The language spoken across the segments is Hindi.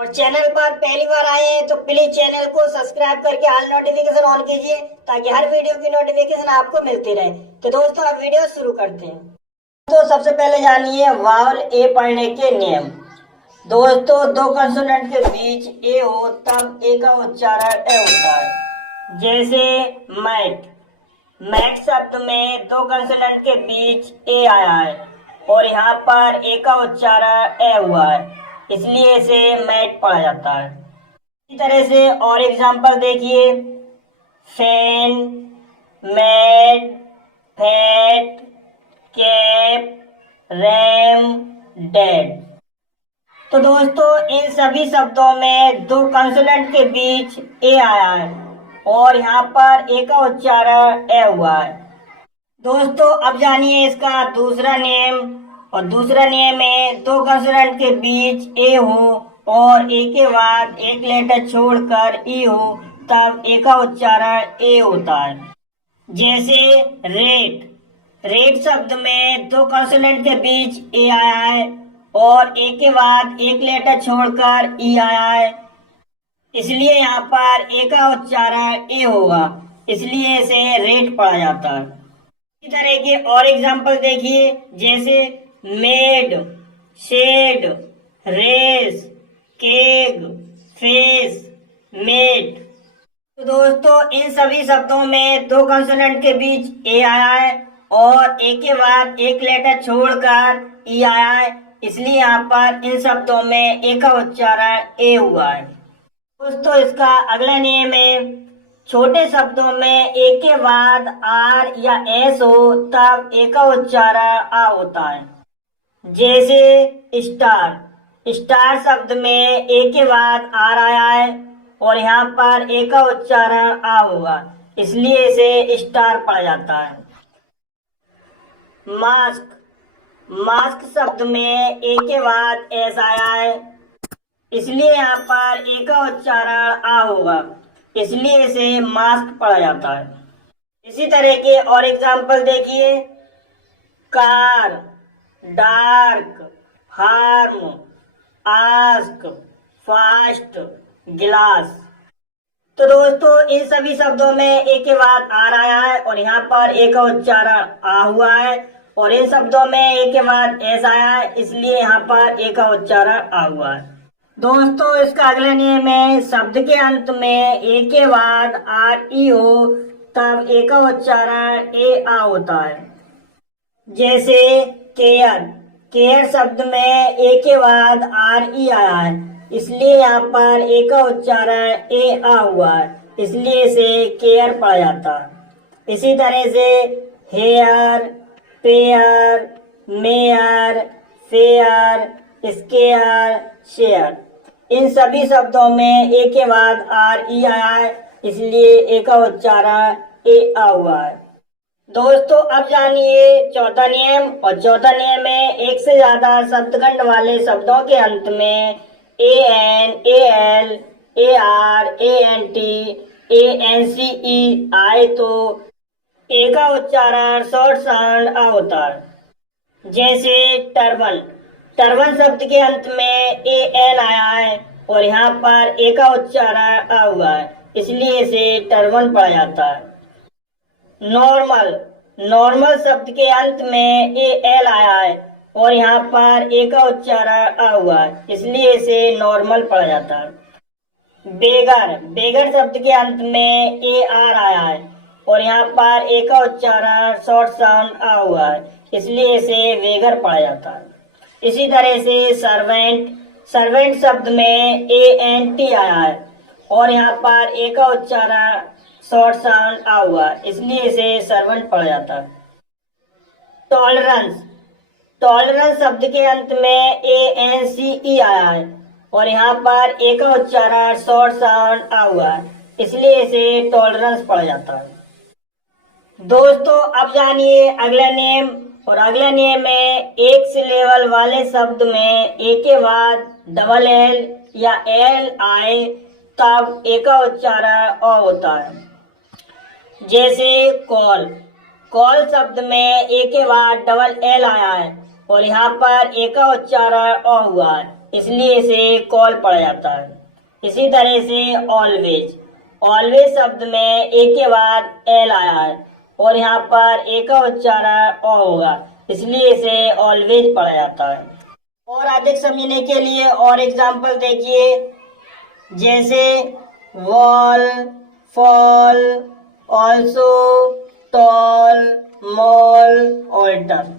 और चैनल पर पहली बार आए हैं तो प्लीज चैनल को सब्सक्राइब करके ऑल नोटिफिकेशन ऑन कीजिए ताकि हर वीडियो की नोटिफिकेशन आपको मिलती रहे। तो दोस्तों अब वीडियो शुरू करते हैं। तो सबसे पहले जानिए वावल ए पढ़ने के नियम। दोस्तों दो कंसोनेंट के बीच ए हो तब ए का उच्चारण ए होता है। जैसे मैट, मैट शब्द में दो कंसोनेंट के बीच ए आया है और यहाँ पर ए का उच्चारण ए हुआ है, इसलिए इसे मैट पढ़ा जाता है। इसी तरह से और एग्जांपल देखिए, fan, mat, fat, cap, ram, dead. तो दोस्तों इन सभी शब्दों में दो कंसोनेंट के बीच ए आया है और यहाँ पर ए का उच्चारण ए हुआ है। दोस्तों अब जानिए इसका दूसरा नियम। और दूसरा नियम है दो कंसोनेंट के बीच ए हो और ए के बाद एक लेटर छोड़कर ई हो तब ए का उच्चारण ए होता है। जैसे रेट, रेट शब्द में दो कंसोनेंट के बीच ए आया है और ए के बाद एक लेटर छोड़कर ई आया है, इसलिए यहाँ पर ए का उच्चारण ए होगा, इसलिए इसे रेट पढ़ा जाता है। इसी तरह के और एग्जांपल देखिए, जैसे made, shade, race, cake, face, mate. तो दोस्तों इन सभी शब्दों में दो कंसोनेंट के बीच ए आया है और ए के बाद एक लेटर छोड़कर ई आया है, इसलिए यहाँ पर इन शब्दों में ए का उच्चारण ए हुआ है। दोस्तों इसका अगला नियम है, छोटे शब्दों में ए के बाद आर या एस हो तब ए का उच्चारण आ होता है। जैसे स्टार, स्टार शब्द में ए के बाद आर आया है और यहाँ पर ए का उच्चारण आ होगा, इसलिए इसे स्टार पढ़ा जाता है। मास्क, मास्क शब्द में ए के बाद एस आया है, इसलिए यहाँ पर ए का उच्चारण आ होगा, इसलिए इसे मास्क पढ़ा जाता है। इसी तरह के और एग्जांपल देखिए, car, dark, farm, ask, fast, glass. तो दोस्तों इन सभी शब्दों में ए के बाद आर आया है और यहाँ पर ए का उच्चारण आ हुआ है और इन शब्दों में ए के बाद एस आया है, इसलिए यहाँ पर ए का उच्चारण आ हुआ है। दोस्तों इसका अगला नियम है, शब्द के अंत में ए के बाद आर ई हो तब ए का उच्चारण ए आ होता है। जैसे केयर, केयर शब्द में ए के बाद आर ई आया है, इसलिए यहाँ पर ए का उच्चारण ए आ हुआ है, इसलिए इसे केयर पढ़ा जाता है। इसी तरह से hair, pair, mayor, fair, scare, share, इन सभी शब्दों में ए के बाद आर ई आया है, इसलिए ए का उच्चारण ए आ हुआ है। दोस्तों अब जानिए चौथा नियम। और चौथा नियम है, एक से ज्यादा शब्दखंड वाले शब्दों के अंत में A N, A L, A R, A N T, A N C E आए तो ए का उच्चारण शॉर्ट साउंड आ होता है। जैसे टर्बन, टर्बन शब्द के अंत में ए एन आया है और यहाँ पर ए का उच्चारण आ हुआ है, इसलिए इसे टर्बन पढ़ा जाता है। नॉर्मल, नॉर्मल शब्द के अंत में ए एल आया है और यहाँ पर ए का उच्चारण आ हुआ है, इसलिए इसे नॉर्मल पढ़ा जाता है। बेगर, बेगर शब्द के अंत में ए आर आया है और यहाँ पर ए का उच्चारण शॉर्ट साउंड आ हुआ है, इसलिए इसे वेगर पढ़ा जाता है। इसी तरह से सर्वेंट, सर्वेंट शब्द में ए एन टी आया है और यहाँ पर ए का उच्चारण शॉर्ट साउंड आ हुआ, इसलिए इसे सर्वेंट पढ़ा जाता है। टॉलरेंस, टॉलरेंस शब्द के अंत में ए एन सी ई आया है और यहाँ पर ए का उच्चारण शॉर्ट साउंड आ हुआ है, इसलिए इसे टॉलरेंस पढ़ा जाता है। दोस्तों अब जानिए अगला नियम। और अगला नियम है, एक सिलेबल वाले शब्द में ए के बाद डबल एल या एल आए तब ए का उच्चारण अ होता है। जैसे कॉल, कॉल शब्द में ए के बाद डबल एल आया है और यहाँ पर ए का उच्चारण अ हुआ है, इसलिए इसे कॉल पढ़ा जाता है। इसी तरह से ऑलवेज, ऑलवेज शब्द में एक के बाद एल आया है और यहाँ पर एक का उच्चारण ओ होगा, इसलिए इसे ऑलवेज पढ़ा जाता है। और अधिक समझने के लिए और एग्जाम्पल देखिए, जैसे wall, fall, also, tall, mall, alter.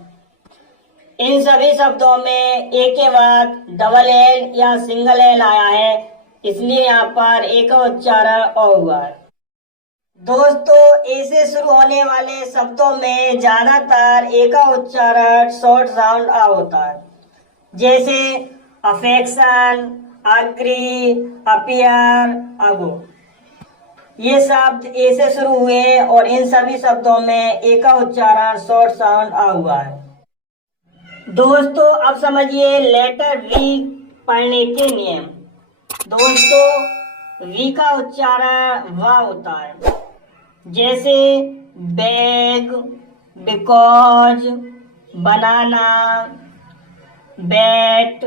इन सभी शब्दों में एक के बाद डबल एल या सिंगल एल आया है, इसलिए यहाँ पर एक का उच्चारण ओ हुआ है। दोस्तों, ए से शुरू होने वाले शब्दों में ज्यादातर ए का उच्चारण शॉर्ट साउंड आ होता है, जैसे अफेक्शन, अग्री, अपियर, अगो। ये शब्द ए से शुरू हुए और इन सभी शब्दों में ए का उच्चारण शॉर्ट साउंड आ हुआ है। दोस्तों, अब समझिए लेटर वी पढ़ने के नियम। दोस्तों, वी का उच्चारण वा होता है, जैसे bag, because, banana, bat,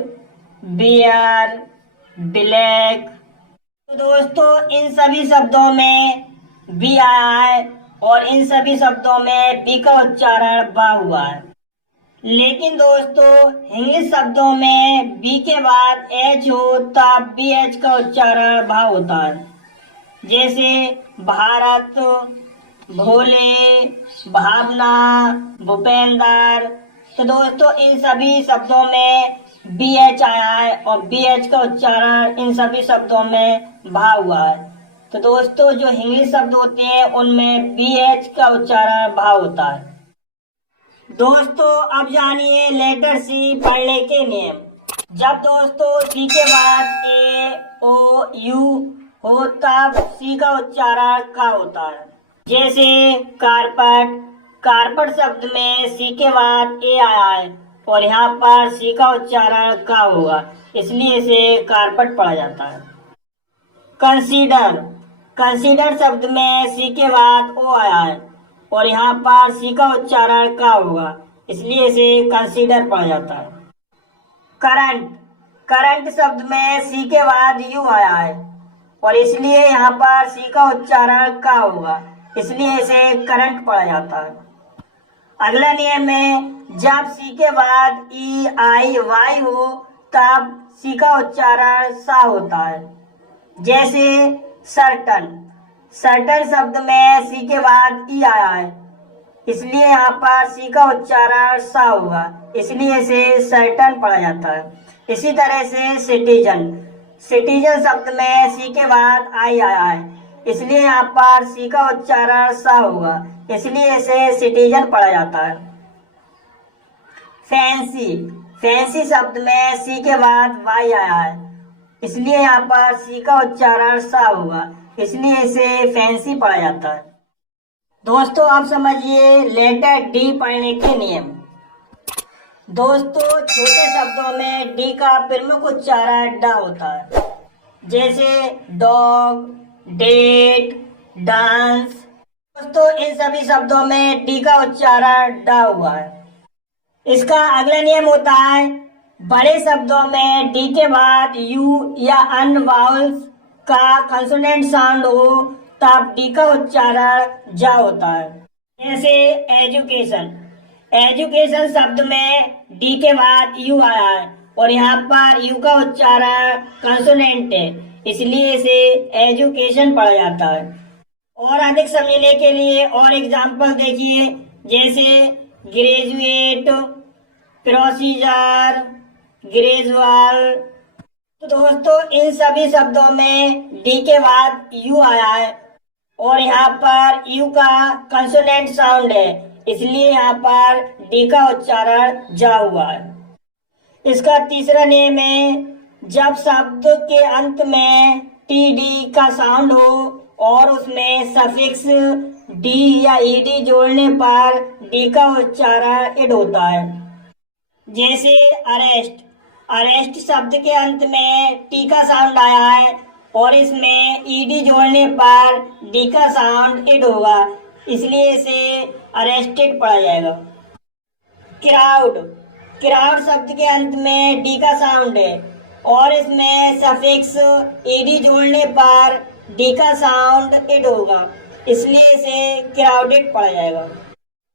bear, black. तो दोस्तों, इन सभी शब्दों में बी आया है और इन सभी शब्दों में बी का उच्चारण बा हुआ है। लेकिन दोस्तों, इंग्लिश शब्दों में बी के बाद एच हो तब बी एच का उच्चारण भा होता है, जैसे भारत, भोले, भावना, भूपेंद्र। तो दोस्तों, इन सभी शब्दों में बी एच आया है और बी एच का उच्चारण इन सभी शब्दों में भा हुआ है। तो दोस्तों, जो इंग्लिश शब्द होते हैं उनमें बी एच का उच्चारण भा होता है। दोस्तों, अब जानिए लेटर सी पढ़ने के नियम। जब दोस्तों सी के बाद ए ओ यू हो तब सी का उच्चारण का होता है, जैसे कारपेट। कारपेट शब्द में सी के बाद ए आया है और यहाँ पर सी का उच्चारण का होगा, इसलिए इसे कारपेट पढ़ा जाता है। कंसीडर, कंसीडर शब्द में सी के बाद ओ आया है और यहाँ पर सी का उच्चारण का होगा, इसलिए इसे कंसीडर पढ़ा जाता है। करंट, करंट शब्द में सी के बाद यू आया है और इसलिए यहाँ पर सी का उच्चारण का होगा, इसलिए इसे करंट पढ़ा जाता है। अगला नियम है, जब सी के बाद ई आई वाई हो तब सी का उच्चारण सा होता है, जैसे सर्टन। सर्टन शब्द में सी के बाद ई आया है, इसलिए यहाँ पर सी का उच्चारण सा होगा, इसलिए इसे सर्टन पढ़ा जाता है। इसी तरह से सिटीजन, सिटीजन शब्द में सी के बाद आई आया है, इसलिए यहाँ पर सी का उच्चारण सा होगा, इसलिए इसे सिटीजन पढ़ा जाता है। फैंसी, फैंसी शब्द में सी के बाद वाई आया है, इसलिए यहाँ पर सी का उच्चारण सा होगा, इसलिए इसे फैंसी पढ़ा जाता है। दोस्तों, आप समझिए लेटर डी पढ़ने के नियम। दोस्तों, छोटे शब्दों में डी का प्रमुख उच्चारण ड होता है, जैसे डॉग, डेट, डांस। दोस्तों, इन सभी शब्दों में डी का उच्चारण ड हुआ है। इसका अगला नियम होता है, बड़े शब्दों में डी के बाद यू या अन्य वाउल्स का कंसोनेंट साउंड हो तब डी का उच्चारण जा होता है, जैसे एजुकेशन। एजुकेशन शब्द में डी के बाद यू आया है और यहाँ पर यू का उच्चारण कंसोनेंट है, इसलिए इसे एजुकेशन पढ़ा जाता है। और अधिक समझने के लिए और एग्जाम्पल देखिए, जैसे ग्रेजुएट, प्रोसीजर, ग्रेजुअल। तो दोस्तों, इन सभी शब्दों में डी के बाद यू आया है और यहाँ पर यू का कंसोनेंट साउंड है, इसलिए यहाँ पर डी का उच्चारण जा हुआ है। इसका तीसरा नियम है, जब शब्द के अंत में टी डी का साउंड हो और उसमें सफिक्स डी या ईडी जोड़ने पर डी का उच्चारण इड होता है, जैसे अरेस्ट। अरेस्ट शब्द के अंत में टी का साउंड आया है और इसमें ईडी जोड़ने पर डी का साउंड इड होगा, इसलिए इसे अरेस्टेड पढ़ा जाएगा। क्राउड, क्राउड शब्द के अंत में डी का साउंड है और इसमें सफिक्स ईडी जोड़ने पर डी का साउंड इड होगा, इसलिए इसे क्राउडेड पढ़ा जाएगा।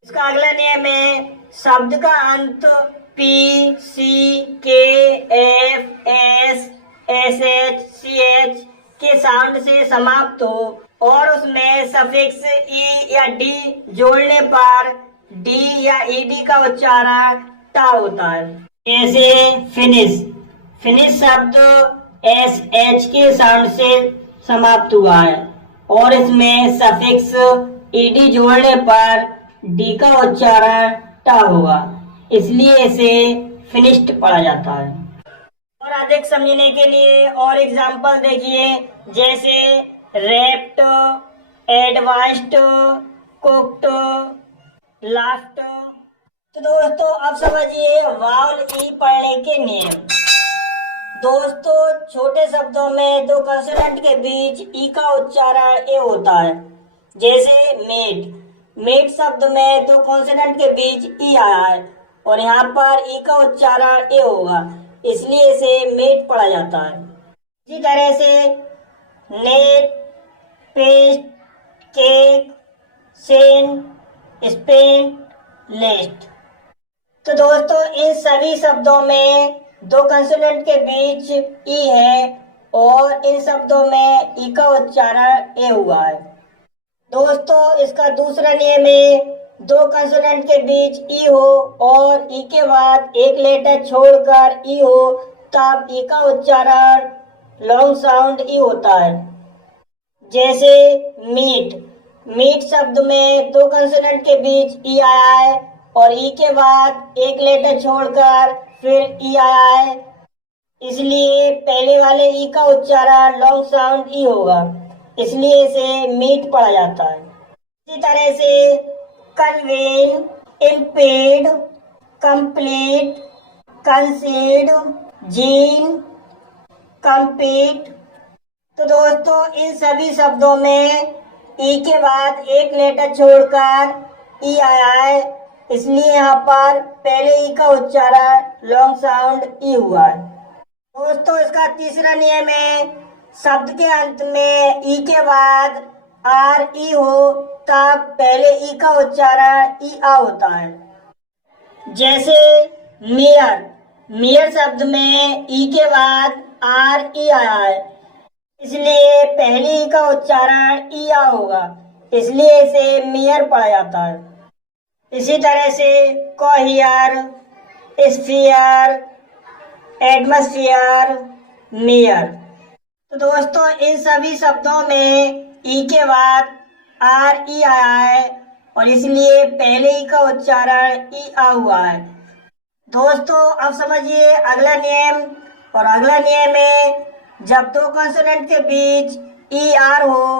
इसका अगला नियम है शब्द का अंत P, C, K, F, S, S H, C H K sound से समाप्त हो और उसमें सफिक्स ई या डी जोड़ने पर डी या ईडी का उच्चारण टा होता है। जैसे फिनिश, फिनिश शब्द एस एच के साउंड से समाप्त हुआ है और इसमें सफिक्स ईडी जोड़ने पर डी का उच्चारण टा होगा, इसलिए इसे फिनिश्ड पढ़ा जाता है। और अधिक समझने के लिए और एग्जाम्पल देखिए, जैसे रैप्ट, एडवांस्ड, कुक्ड, लाफ्ट। तो दोस्तों अब समझिए वावल ई पढ़ने के नियम। दोस्तों छोटे शब्दों में दो कंसोनेंट के बीच ई का उच्चारण ए होता है। जैसे मेट, मेट शब्द में दो कॉन्सोनेंट के बीच ई आया है और यहाँ पर ई का उच्चारण ए होगा, इसलिए इसे मेट पढ़ा जाता है। इसी तरह से net, pest, cake, send, Spain, lest. तो दोस्तों इन सभी शब्दों में दो कंसोनेंट के बीच ई है और इन शब्दों में ई का उच्चारण ए हुआ है। दोस्तों इसका दूसरा नियम है दो कंसोनेंट के बीच ई हो और ई के बाद एक लेटर छोड़कर ई हो तब ई का उच्चारण लॉन्ग साउंड ई होता है। जैसे मीट, मीट शब्द में दो कंसोनेंट के बीच ई आया है और ई के बाद एक लेटर छोड़कर फिर ई आया है, इसलिए पहले वाले ई का उच्चारण लॉन्ग साउंड ई होगा, इसलिए इसे मीट पढ़ा जाता है। इसी तरह से convene, impede, complete, concede, gene, compete. तो दोस्तों इन सभी शब्दों में ई के बाद एक लेटर छोड़कर ई आया है, इसलिए यहाँ पर पहले ई का उच्चारण लॉन्ग साउंड ई हुआ है। दोस्तों इसका तीसरा नियम है शब्द के अंत में ई के बाद आर ई हो तब पहले ई का उच्चारण ई आ होता है। जैसे मियर, मियर शब्द में ई के बाद आर ई आया है, इसलिए पहले ई का उच्चारण ई आ होगा, इसलिए इसे मियर पढ़ा जाता है। इसी तरह से कोहियर, स्फीयर, एटमॉस्फेयर, मेयर। तो दोस्तों इन सभी शब्दों में ई के बाद आर ई आया है और इसलिए पहले ई का उच्चारण ई आ हुआ है। दोस्तों अब समझिए अगला नियम, और अगला नियम है जब दो कॉन्सोनेंट के बीच ई आर हो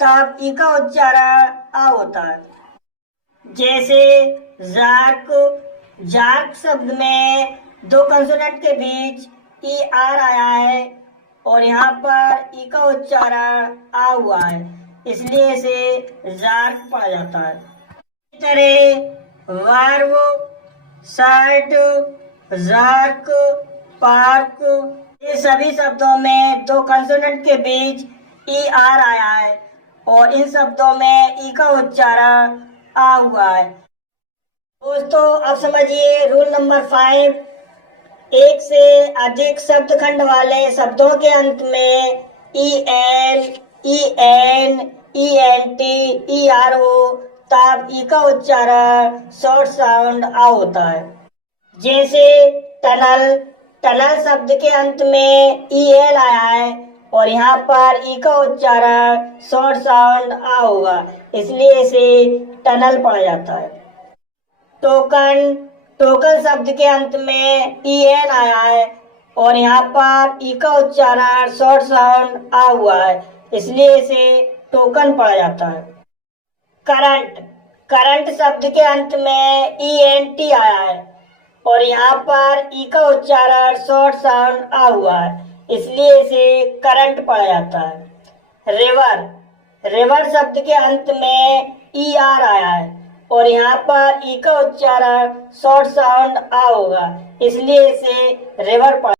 तब ई का उच्चारण आ होता है। जैसे जार्क, जार्क शब्द में दो कंसोनेंट के बीच ई आर आया है और यहाँ पर ई का उच्चारण आ हुआ है, इसलिए इसे जार्क पढ़ा जाता है। इसी तरह वर्ब, शर्ट, जार्क, पार्क, ये सभी शब्दों में दो कंसोनेंट के बीच ई आर आया है और इन शब्दों में ई का उच्चारण आ हुआ है। दोस्तों अब समझिए रूल नंबर 5, एक से अधिक शब्द खंड वाले शब्दों के अंत में E L, E N, E N T, E R हो तब ई का उच्चारण शॉर्ट साउंड आ होता है। जैसे टनल, टनल शब्द के अंत में ई एल आया है और यहाँ पर ई का उच्चारण शॉर्ट साउंड आ होगा, इसलिए इसे टनल पढ़ा जाता है। टोकन, टोकन शब्द के अंत में ई एन आया है और यहाँ पर ई का उच्चारण शॉर्ट साउंड आ हुआ है, इसलिए इसे टोकन पढ़ा जाता है। करंट, करंट शब्द के अंत में ई एन टी आया है और यहाँ पर ई का उच्चारण शॉर्ट साउंड आ हुआ है, इसलिए इसे करंट पढ़ा जाता है। रिवर, रिवर शब्द के अंत में ई आर आया है और यहाँ पर ई का उच्चारण शॉर्ट साउंड आ होगा, इसलिए इसे रिवर पढ़ा